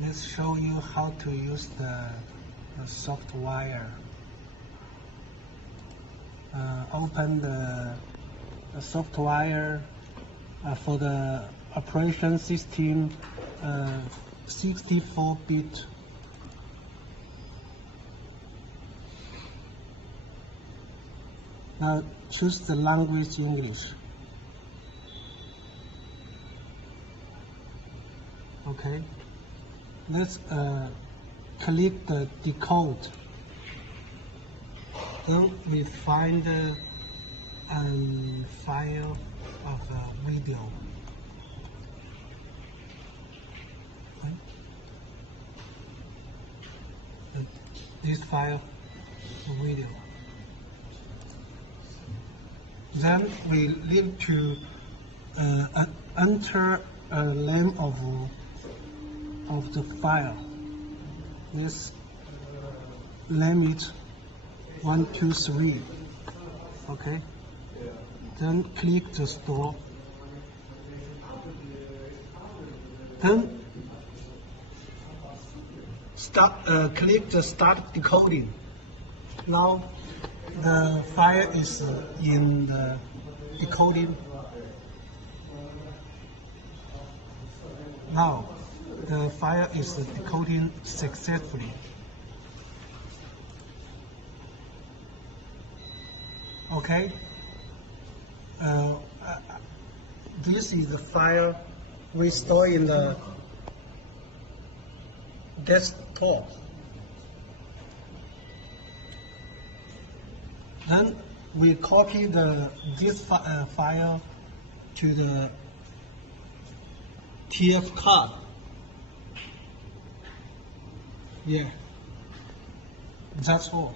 Let's show you how to use the software. Open the software for the operation system 64-bit. Now choose the language English. Okay. Let's click the decode. Then we find a file of a video. Okay. This file, the video. Then we need to enter a name of the file. Let's name it 123. Okay. Then click the store. Then click the start decoding. Now the file is in the decoding. Now the file is decoding successfully. Okay. This is the file we store in the desktop. Then we copy this file to the TF card. Yeah, that's all.